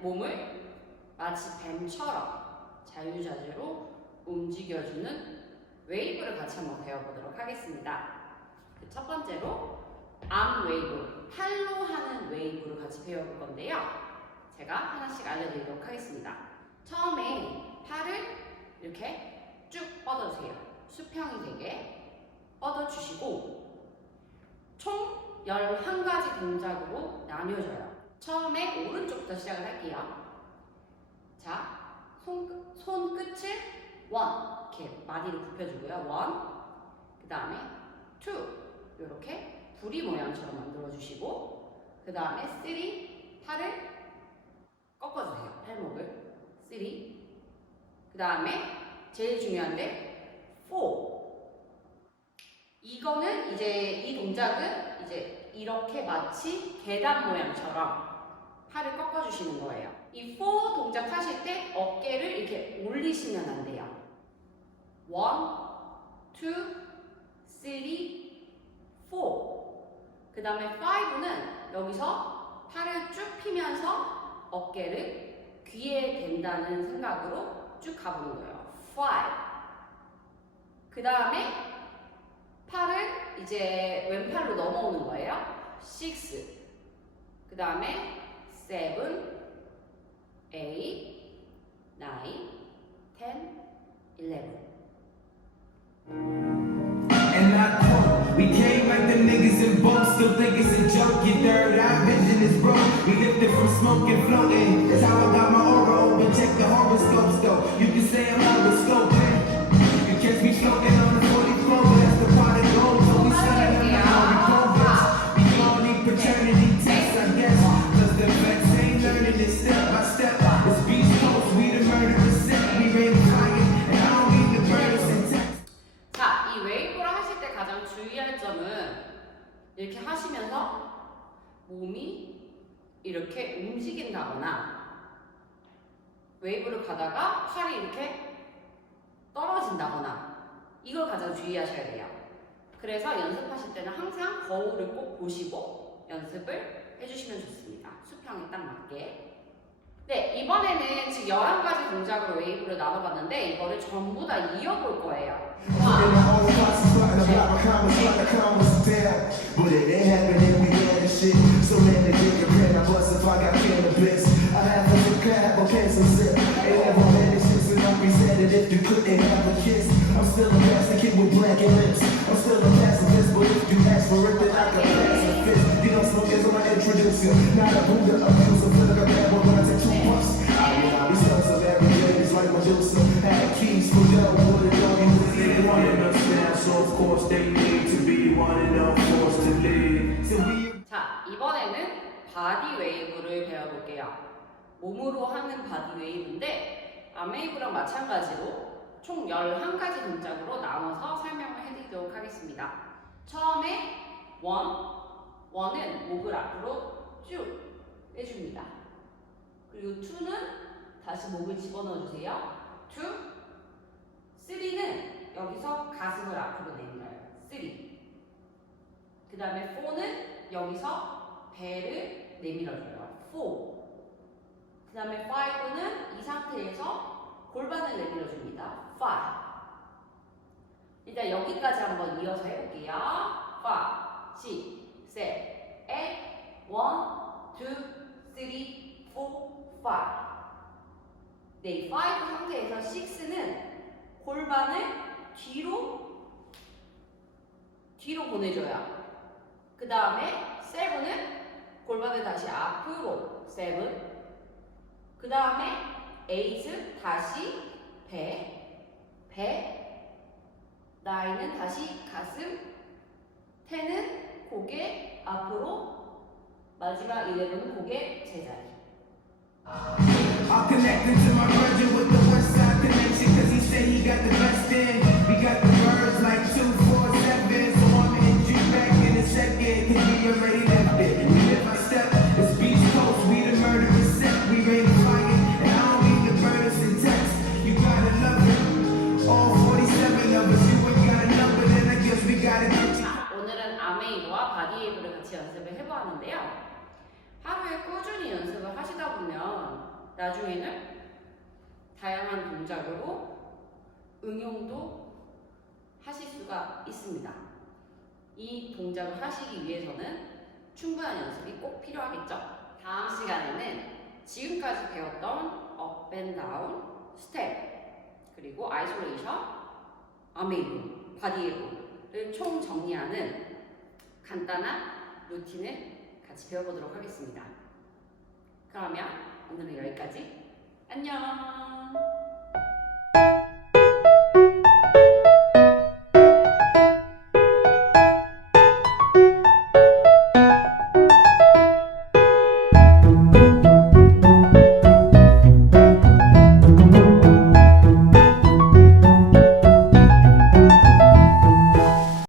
몸을 마치 뱀처럼 자유자재로 움직여주는 웨이브를 같이 한번 배워보도록 하겠습니다. 그첫 번째로 암 웨이브, 팔로 하는 웨이브를 같이 배워볼 건데요. 제가 하나씩 알려드리도록 하겠습니다. 처음에 팔을 이렇게 쭉 뻗어주세요. 수평이 되게 뻗어주시고 총 11가지 동작으로 나뉘어져요. 처음에 오른쪽부터 시작을 할게요. 자, 손, 손끝을 원 이렇게 마디를 굽혀주고요. 원. 그 다음에 투 이렇게 부리 모양처럼 만들어 주시고 그 다음에 쓰리 팔을 꺾어주세요. 팔목을 쓰리. 그 다음에 제일 중요한데 포. 이거는 이제 이 동작은 이제 이렇게 마치 계단 모양처럼 팔을 꺾어주시는 거예요. 이4 동작 하실 때 어깨를 이렇게 올리시면 안 돼요. 1, 2, 3, 4. 그 다음에 5는 여기서 팔을 쭉 피면서 어깨를 귀에 댄다는 생각으로 쭉 가보는 거예요. 5. 그 다음에 팔을 이제 왼팔로 넘어오는 거예요. 6. 그 다음에 7, 8, 9, 10, 11. And I we came like the niggas in boats, still think 몸이 이렇게 움직인다거나 웨이브를 가다가 팔이 이렇게 떨어진다거나 이걸 가장 주의하셔야 돼요. 그래서 연습하실 때는 항상 거울을 꼭 보시고 연습을 해주시면 좋습니다. 수평에 딱 맞게. 네, 이번에는 지금 11가지 동작으로 웨이브를 나눠봤는데 이거를 전부 다 이어볼 거예요. If you couldn't have a kiss, I'm still a master kid with blanket lips. I'm still a pacifist, but if you ask for it, then I can pass a fist. You know, smoke is when I introduce you. Not a Buddha abuser, feel like a bad when I take two puffs. I will not be every day, it's like Medusa. Had keys for Joe, what a dog, and was They wanted us now, so of course they need to be wanted, of course to lead. So we 자, 이번에는 바디 웨이브를 배워볼게요. 몸으로 하는 바디 웨이브인데, 암웨이브랑 마찬가지로 총 11가지 동작으로 나눠서 설명을 해드리도록 하겠습니다. 처음에 원, 원은 목을 앞으로 쭉 빼줍니다. 그리고 투는 다시 목을 집어넣어 주세요. 투, 쓰리는 여기서 가슴을 앞으로 내밀어요. 쓰리. 그 다음에 4는 여기서 배를 내밀어줘요. 4. 그 다음에 5는 이 상태에서 골반을 내밀어 줍니다. 5. 일단 여기까지 한번 이어서 해볼게요. 5, 6, 7, 8, 1, 2, 3, 4, 5. 네, 5 상태에서 6는 골반을 뒤로 뒤로 보내줘요. 그 다음에 세븐은 골반을 다시 앞으로 세븐. 그 다음에 에이트 다시 배, 배. 나인은 다시 가슴. 텐은 고개 앞으로. 마지막 일레븐은 고개 제자리. 바디웨이브를 같이 연습을 해보았는데요. 하루에 꾸준히 연습을 하시다 보면 나중에는 다양한 동작으로 응용도 하실 수가 있습니다. 이 동작을 하시기 위해서는 충분한 연습이 꼭 필요하겠죠. 다음 시간에는 지금까지 배웠던 업앤 다운, 스텝, 그리고 아이솔레이션, 아메이브, 바디에브를 총 정리하는 간단한 루틴을 같이 배워보도록 하겠습니다. 그러면 오늘은 여기까지. 안녕!